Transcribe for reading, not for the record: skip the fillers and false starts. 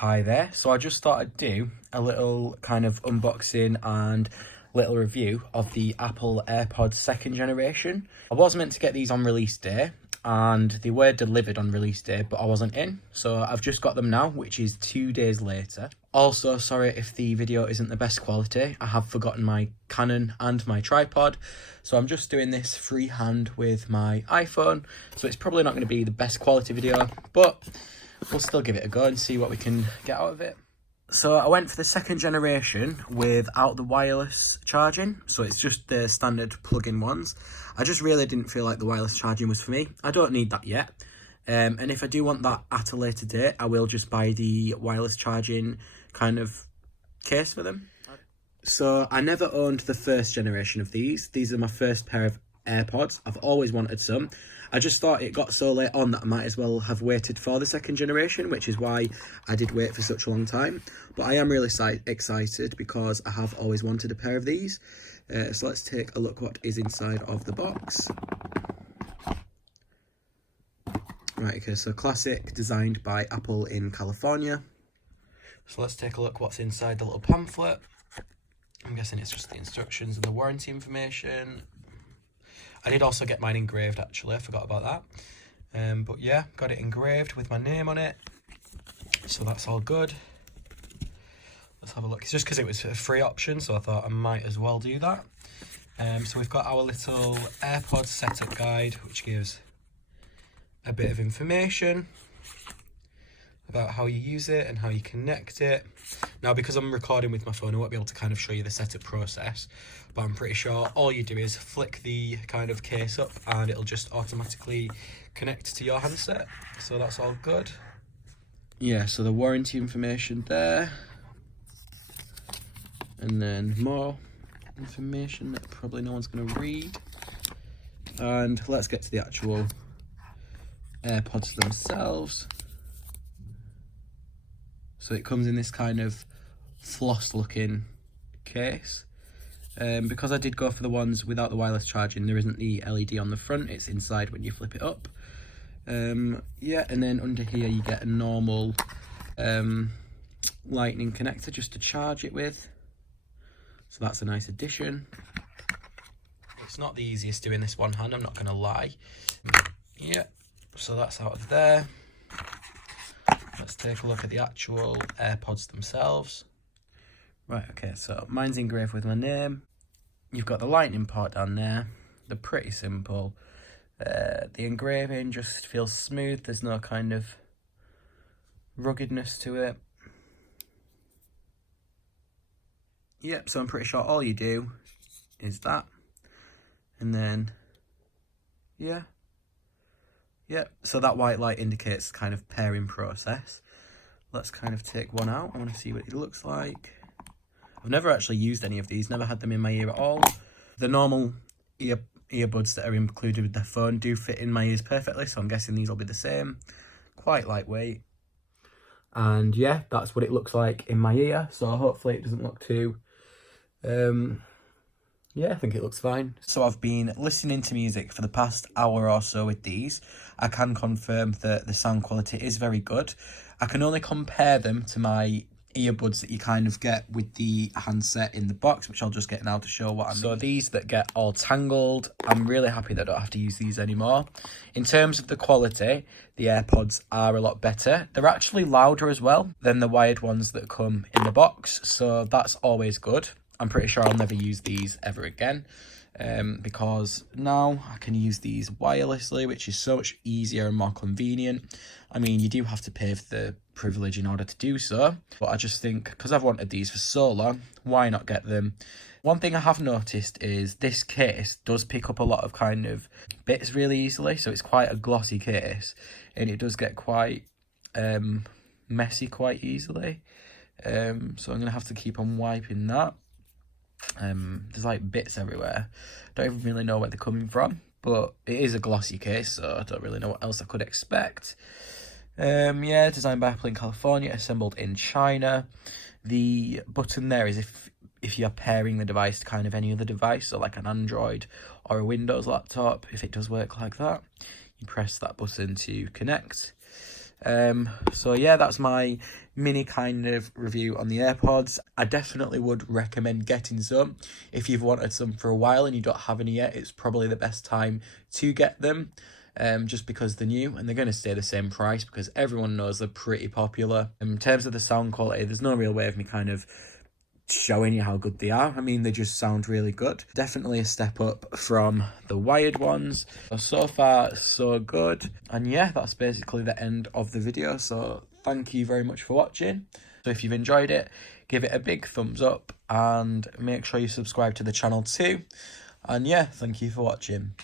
Hi there. So I just thought I'd do a little kind of unboxing and little review of the Apple AirPods second generation. I was meant to get these on release day and they were delivered on release day, but I wasn't in. So I've just got them now, which is 2 days later. Also, sorry if the video isn't the best quality. I have forgotten my Canon and my tripod. So I'm just doing this freehand with my iPhone. So it's probably not going to be the best quality video, but we'll still give it a go and see what we can get out of it. So I went for the second generation without the wireless charging. So it's just the standard plug-in ones. I just really didn't feel like the wireless charging was for me. I don't need that yet. And if I do want that at a later date, I will just buy the wireless charging kind of case for them. So I never owned the first generation of these. These are my first pair of AirPods. I've always wanted some. I just thought it got so late on that I might as well have waited for the second generation, which is why I did wait for such a long time. But I am really excited because I have always wanted a pair of these. So let's take a look what is inside of the box. Right, okay, so classic, designed by Apple in California. So let's take a look what's inside the little pamphlet. I'm guessing it's just the instructions and the warranty information. I did also get mine engraved, actually. I forgot about that. But yeah, got it engraved with my name on it. So that's all good. Let's have a look. It's just because it was a free option, so I thought I might as well do that. So we've got our little AirPods setup guide, which gives a bit of information about how you use it and how you connect it. Now, because I'm recording with my phone, I won't be able to kind of show you the setup process, but I'm pretty sure all you do is flick the kind of case up and it'll just automatically connect to your handset. So that's all good. Yeah, so the warranty information there. And then more information that probably no one's going to read. And let's get to the actual AirPods themselves. So it comes in this kind of floss looking case. Because I did go for the ones without the wireless charging, there isn't the LED on the front, it's inside when you flip it up. Yeah, and then under here you get a normal lightning connector just to charge it with. So that's a nice addition. It's not the easiest doing this one hand, I'm not gonna lie. Yeah, so that's out of there. Let's take a look at the actual AirPods themselves. Right, okay, so mine's engraved with my name. You've got the lightning port down there. They're pretty simple. The engraving just feels smooth. There's no kind of ruggedness to it. Yep, so I'm pretty sure all you do is that. And then, yeah. Yep, so that white light indicates kind of pairing process. Let's kind of take one out. I want to see what it looks like. I've never actually used any of these, never had them in my ear at all. The normal earbuds that are included with the phone do fit in my ears perfectly, so I'm guessing these will be the same. Quite lightweight. And yeah, that's what it looks like in my ear, so hopefully it doesn't look too... yeah, I think it looks fine. So I've been listening to music for the past hour or so with these. I can confirm that the sound quality is very good. I can only compare them to my earbuds that you kind of get with the handset in the box, which I'll just get now to show what I mean. So these that get all tangled, I'm really happy that I don't have to use these anymore. In terms of the quality, the AirPods are a lot better. They're actually louder as well than the wired ones that come in the box, so that's always good. I'm pretty sure I'll never use these ever again because now I can use these wirelessly, which is so much easier and more convenient. I mean, you do have to pay for the privilege in order to do so, but I just think because I've wanted these for so long, why not get them? One thing I have noticed is this case does pick up a lot of kind of bits really easily, so it's quite a glossy case and it does get quite messy quite easily. So I'm going to have to keep on wiping that. There's like bits everywhere. Don't even really know where they're coming from, but it is a glossy case, so I don't really know what else I could expect. Yeah, designed by Apple in California, assembled in China. The button there is if you're pairing the device to kind of any other device, so like an Android or a Windows laptop, if it does work like that, you press that button to connect. So yeah, that's my mini kind of review on the AirPods. I definitely would recommend getting some. If you've wanted some for a while and you don't have any yet, it's probably the best time to get them. Just because they're new and they're going to stay the same price because everyone knows they're pretty popular. In terms of the sound quality, there's no real way of me kind of showing you how good they are. I mean, they just sound really good. Definitely a step up from the wired ones. So far, so good. And yeah, that's basically the end of the video. So thank you very much for watching. So if you've enjoyed it, give it a big thumbs up and make sure you subscribe to the channel too. And yeah, thank you for watching.